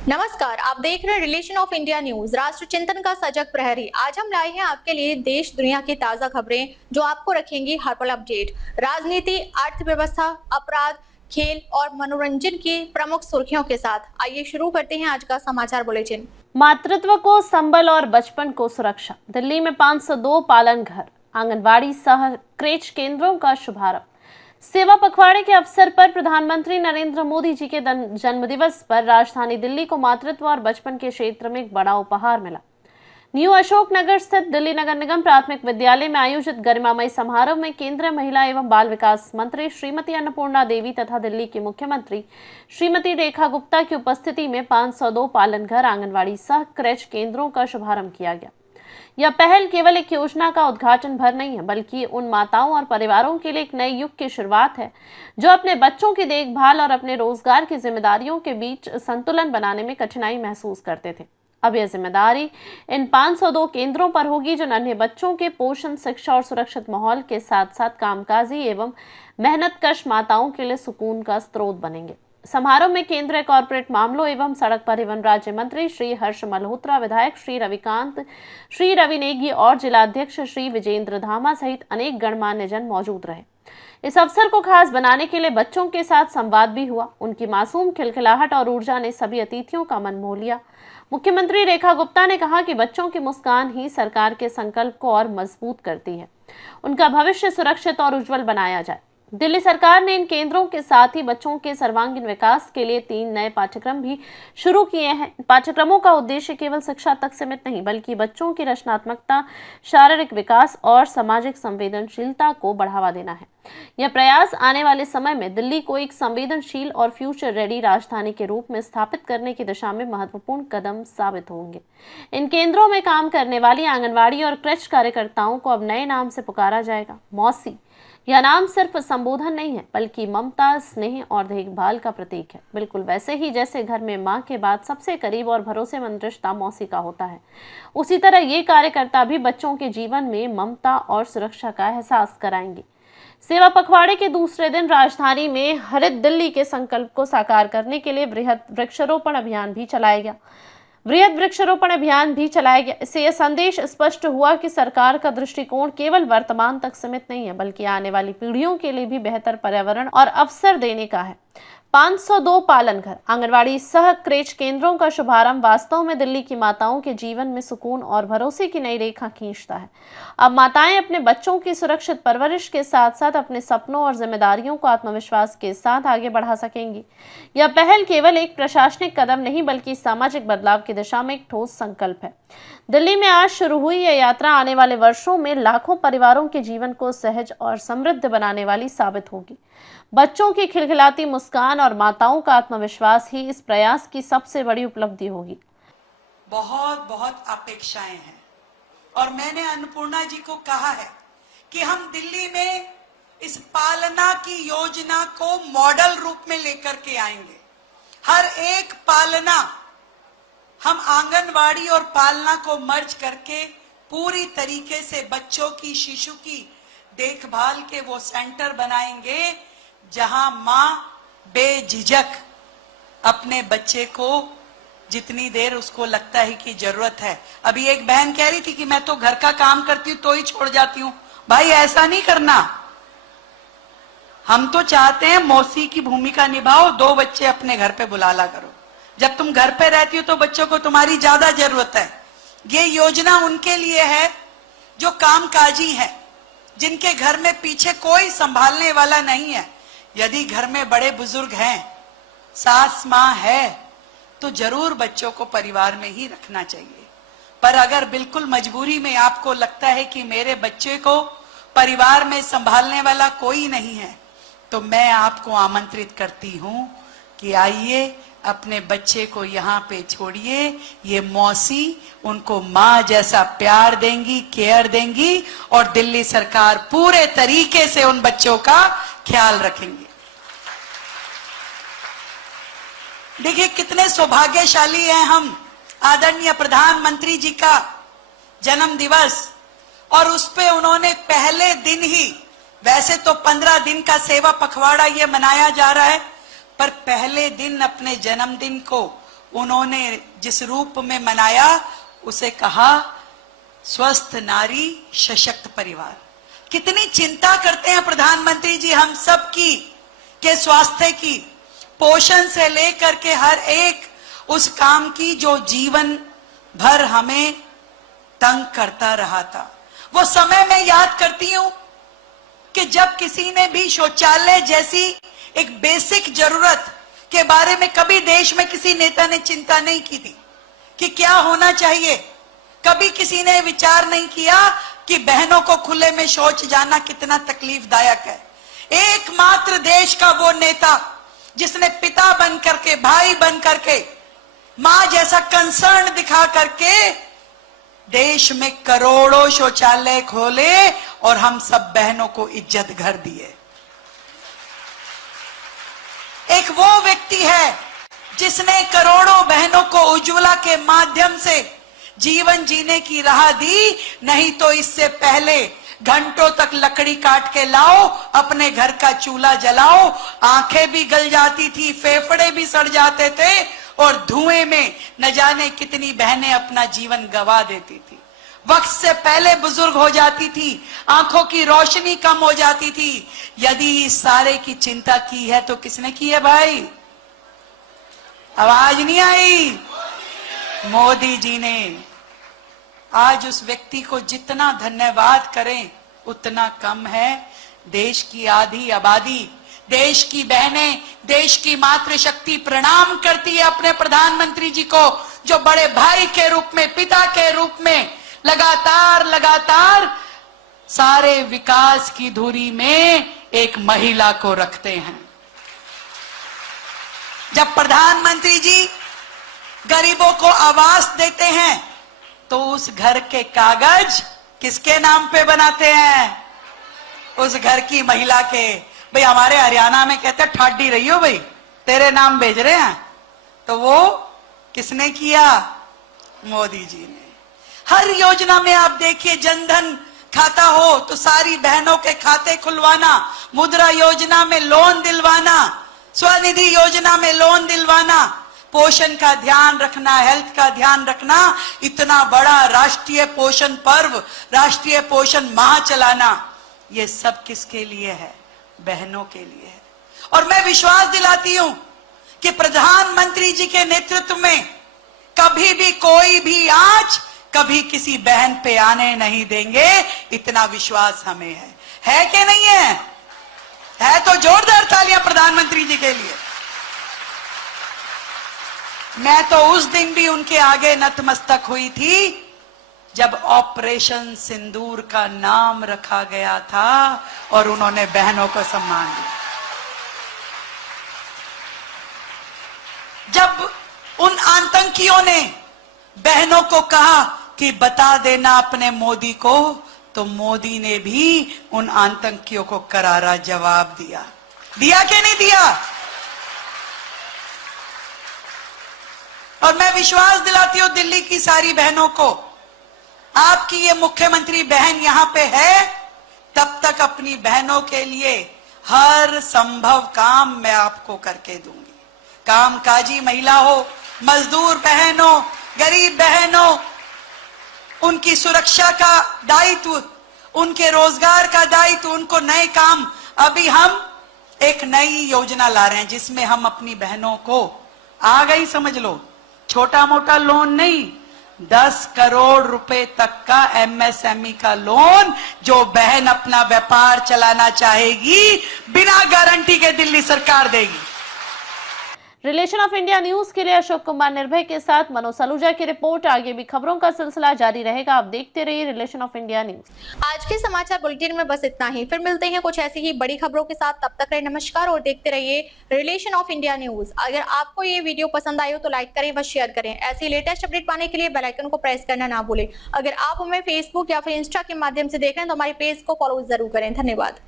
नमस्कार, आप देख रहे हैं रिलेशन ऑफ इंडिया न्यूज, राष्ट्र चिंतन का सजग प्रहरी। आज हम लाए हैं आपके लिए देश दुनिया की ताजा खबरें जो आपको रखेंगी हर पल अपडेट। राजनीति, अर्थव्यवस्था, अपराध, खेल और मनोरंजन की प्रमुख सुर्खियों के साथ आइए शुरू करते हैं आज का समाचार बुलेटिन। मातृत्व को संबल और बचपन को सुरक्षा। दिल्ली में 502 पालन घर, आंगनबाड़ी सह क्रेच केंद्रों का शुभारंभ। सेवा पखवाड़े के अवसर पर प्रधानमंत्री नरेंद्र मोदी जी के जन्मदिवस पर राजधानी दिल्ली को मातृत्व और बचपन के क्षेत्र में एक बड़ा उपहार मिला। न्यू अशोक नगर स्थित दिल्ली नगर निगम प्राथमिक विद्यालय में आयोजित गरिमामय समारोह में केंद्रीय महिला एवं बाल विकास मंत्री श्रीमती अन्नपूर्णा देवी तथा दिल्ली की मुख्यमंत्री श्रीमती रेखा गुप्ता की उपस्थिति में 502 पालन घर, आंगनबाड़ी सह क्रेच केंद्रों का शुभारंभ किया गया। यह पहल केवल एक योजना का उद्घाटन भर नहीं है, बल्कि उन माताओं और परिवारों के लिए एक नए युग की शुरुआत है जो अपने बच्चों की देखभाल और अपने रोजगार की जिम्मेदारियों के बीच संतुलन बनाने में कठिनाई महसूस करते थे। अब यह जिम्मेदारी इन 502 केंद्रों पर होगी जो नन्हे बच्चों के पोषण, शिक्षा और सुरक्षित माहौल के साथ साथ कामकाजी एवं मेहनतकश माताओं के लिए सुकून का स्रोत बनेंगे। समारोह में केंद्रीय कॉर्पोरेट मामलों एवं सड़क परिवहन राज्य मंत्री श्री हर्ष मल्होत्रा, विधायक श्री रविकांत, श्री रवि नेगी और जिलाध्यक्ष श्री विजेंद्र धामा सहित अनेक गणमान्य जन मौजूद रहे। इस अवसर को खास बनाने के लिए बच्चों के साथ संवाद भी हुआ। उनकी मासूम खिलखिलाहट और ऊर्जा ने सभी अतिथियों का मन मोह लिया। मुख्यमंत्री रेखा गुप्ता ने कहा कि बच्चों की मुस्कान ही सरकार के संकल्प को और मजबूत करती है। उनका भविष्य सुरक्षित और उज्जवल बनाया जाए। दिल्ली सरकार ने इन केंद्रों के साथ ही बच्चों के सर्वांगीण विकास के लिए 3 नए पाठ्यक्रम भी शुरू किए हैं। पाठ्यक्रमों का उद्देश्य केवल शिक्षा तक सीमित नहीं, बल्कि बच्चों की रचनात्मकता, शारीरिक विकास और सामाजिक संवेदनशीलता को बढ़ावा देना है। यह प्रयास आने वाले समय में दिल्ली को एक संवेदनशील और फ्यूचर रेडी राजधानी के रूप में स्थापित करने की दिशा में महत्वपूर्ण कदम साबित होंगे। इन केंद्रों में काम करने वाली आंगनबाड़ी और क्रेच कार्यकर्ताओं को अब नए नाम से पुकारा जाएगा, मौसी। यह नाम सिर्फ संबोधन नहीं है, बल्कि ममता, स्नेह और देखभाल का प्रतीक है। बिल्कुल वैसे ही जैसे घर में मां के बाद सबसे करीब और भरोसेमंद रिश्ता मौसी का होता है, उसी तरह ये कार्यकर्ता भी बच्चों के जीवन में ममता और सुरक्षा का एहसास कराएंगे। सेवा पखवाड़े के दूसरे दिन राजधानी में हरित दिल्ली के संकल्प को साकार करने के लिए बृहद वृक्षारोपण अभियान भी चलाया गया। इससे यह संदेश स्पष्ट हुआ कि सरकार का दृष्टिकोण केवल वर्तमान तक सीमित नहीं है, बल्कि आने वाली पीढ़ियों के लिए भी बेहतर पर्यावरण और अवसर देने का है। 502 पालन घर, आंगनबाड़ी सह क्रेच केंद्रों का शुभारंभ वास्तव में दिल्ली की माताओं के जीवन में सुकून और भरोसे की नई रेखा खींचता है। अब माताएं अपने बच्चों की सुरक्षित परवरिश के साथ साथ अपने सपनों और जिम्मेदारियों को आत्मविश्वास के साथ आगे बढ़ा सकेंगी। यह पहल केवल एक प्रशासनिक कदम नहीं, बल्कि सामाजिक बदलाव की दिशा में एक ठोस संकल्प है। दिल्ली में आज शुरू हुई यह यात्रा आने वाले वर्षों में लाखों परिवारों के जीवन को सहज और समृद्ध बनाने वाली साबित होगी। बच्चों की खिलखिलाती मुस्कान और माताओं का आत्मविश्वास ही इस प्रयास की सबसे बड़ी उपलब्धि होगी। बहुत बहुत अपेक्षाएं हैं और मैंने अन्नपूर्णा जी को कहा है कि हम दिल्ली में इस पालना की योजना को मॉडल रूप में लेकर के आएंगे। हर एक पालना, हम आंगनवाड़ी और पालना को मर्ज करके पूरी तरीके से बच्चों की, शिशु की देखभाल के वो सेंटर बनाएंगे जहां मां बेझिझक अपने बच्चे को जितनी देर उसको लगता है कि जरूरत है। अभी एक बहन कह रही थी कि मैं तो घर का काम करती हूं तो ही छोड़ जाती हूं। भाई ऐसा नहीं करना। हम तो चाहते हैं मौसी की भूमिका निभाओ, 2 बच्चे अपने घर पे बुला करो। जब तुम घर पे रहती हो तो बच्चों को तुम्हारी ज्यादा जरूरत है। ये योजना उनके लिए है जो कामकाजी है, जिनके घर में पीछे कोई संभालने वाला नहीं है। यदि घर में बड़े बुजुर्ग हैं, सास मां है, तो जरूर बच्चों को परिवार में ही रखना चाहिए। पर अगर बिल्कुल मजबूरी में आपको लगता है कि मेरे बच्चे को परिवार में संभालने वाला कोई नहीं है, तो मैं आपको आमंत्रित करती हूं कि आइए अपने बच्चे को यहाँ पे छोड़िए। ये मौसी उनको माँ जैसा प्यार देंगी, केयर देंगी और दिल्ली सरकार पूरे तरीके से उन बच्चों का ख्याल रखेंगे। देखिए कितने सौभाग्यशाली हैं हम। आदरणीय प्रधानमंत्री जी का जन्म दिवस और उस पे उन्होंने पहले दिन ही, वैसे तो 15 दिन का सेवा पखवाड़ा ये मनाया जा रहा है, पर पहले दिन अपने जन्मदिन को उन्होंने जिस रूप में मनाया उसे कहा स्वस्थ नारी सशक्त परिवार। कितनी चिंता करते हैं प्रधानमंत्री जी हम सब की के स्वास्थ्य की, पोषण से लेकर के हर एक उस काम की जो जीवन भर हमें तंग करता रहा था। वो समय मैं याद करती हूं कि जब किसी ने भी शौचालय जैसी एक बेसिक जरूरत के बारे में कभी देश में किसी नेता ने चिंता नहीं की थी कि क्या होना चाहिए। कभी किसी ने विचार नहीं किया कि बहनों को खुले में शौच जाना कितना तकलीफदायक है। एकमात्र देश का वो नेता जिसने पिता बन करके, भाई बन करके, मां जैसा कंसर्न दिखा करके देश में करोड़ों शौचालय खोले और हम सब बहनों को इज्जत घर दिए। एक वो व्यक्ति है जिसने करोड़ों बहनों को उज्ज्वला के माध्यम से जीवन जीने की राह दी। नहीं तो इससे पहले घंटों तक लकड़ी काट के लाओ, अपने घर का चूल्हा जलाओ, आंखें भी गल जाती थी, फेफड़े भी सड़ जाते थे और धुएं में न जाने कितनी बहनें अपना जीवन गंवा देती थी। वक्त से पहले बुजुर्ग हो जाती थी, आंखों की रोशनी कम हो जाती थी। यदि इस सारे की चिंता की है तो किसने की है भाई? आवाज नहीं आई। मोदी जी ने। आज उस व्यक्ति को जितना धन्यवाद करें उतना कम है। देश की आधी आबादी, देश की बहनें, देश की मातृशक्ति प्रणाम करती है अपने प्रधानमंत्री जी को, जो बड़े भाई के रूप में, पिता के रूप में लगातार सारे विकास की धुरी में एक महिला को रखते हैं। जब प्रधानमंत्री जी गरीबों को आवास देते हैं तो उस घर के कागज किसके नाम पे बनाते हैं? उस घर की महिला के। भाई हमारे हरियाणा में कहते हैं ठाडी रही हो भाई, तेरे नाम भेज रहे हैं। तो वो किसने किया? मोदी जी ने। हर योजना में आप देखिए, जनधन खाता हो तो सारी बहनों के खाते खुलवाना, मुद्रा योजना में लोन दिलवाना, स्वनिधि योजना में लोन दिलवाना, पोषण का ध्यान रखना, हेल्थ का ध्यान रखना, इतना बड़ा राष्ट्रीय पोषण पर्व, राष्ट्रीय पोषण माह चलाना, ये सब किसके लिए है? बहनों के लिए है। और मैं विश्वास दिलाती हूं कि प्रधानमंत्री जी के नेतृत्व में कभी भी कोई भी आंच कभी किसी बहन पे आने नहीं देंगे, इतना विश्वास हमें है कि नहीं है? है तो जोरदार तालियां प्रधानमंत्री जी के लिए। मैं तो उस दिन भी उनके आगे नतमस्तक हुई थी जब ऑपरेशन सिंदूर का नाम रखा गया था और उन्होंने बहनों को सम्मान दिया। जब उन आतंकियों ने बहनों को कहा कि बता देना अपने मोदी को, तो मोदी ने भी उन आतंकियों को करारा जवाब दिया। दिया कि नहीं दिया? और मैं विश्वास दिलाती हूं दिल्ली की सारी बहनों को, आपकी ये मुख्यमंत्री बहन यहां पे है, तब तक अपनी बहनों के लिए हर संभव काम मैं आपको करके दूंगी। कामकाजी महिला हो, मजदूर बहन हो, गरीब बहन हो, उनकी सुरक्षा का दायित्व, उनके रोजगार का दायित्व, उनको नए काम। अभी हम एक नई योजना ला रहे हैं जिसमें हम अपनी बहनों को, आ गई समझ लो, छोटा मोटा लोन नहीं, 10 करोड़ रुपए तक का एमएसएमई का लोन, जो बहन अपना व्यापार चलाना चाहेगी बिना गारंटी के दिल्ली सरकार देगी। रिलेशन ऑफ इंडिया न्यूज के लिए अशोक कुमार निर्भय के साथ मनोज सलूजा की रिपोर्ट। आगे भी खबरों का सिलसिला जारी रहेगा, आप देखते रहिए रिलेशन ऑफ इंडिया न्यूज। आज के समाचार बुलेटिन में बस इतना ही, फिर मिलते हैं कुछ ऐसी ही बड़ी खबरों के साथ। तब तक रहे नमस्कार और देखते रहिए रिलेशन ऑफ इंडिया न्यूज। अगर आपको ये वीडियो पसंद आई हो तो लाइक करें व शेयर करें। ऐसी लेटेस्ट अपडेट पाने के लिए बेल आइकन को प्रेस करना ना भूलें। अगर आप हमें फेसबुक या फिर इंस्टा के माध्यम से देख रहे हैं तो हमारे पेज को फॉलो जरूर करें। धन्यवाद।